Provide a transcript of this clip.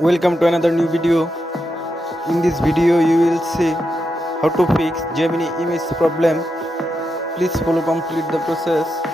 Welcome to another new video. In this video you will see how to fix Gemini image problem. Please follow complete the process.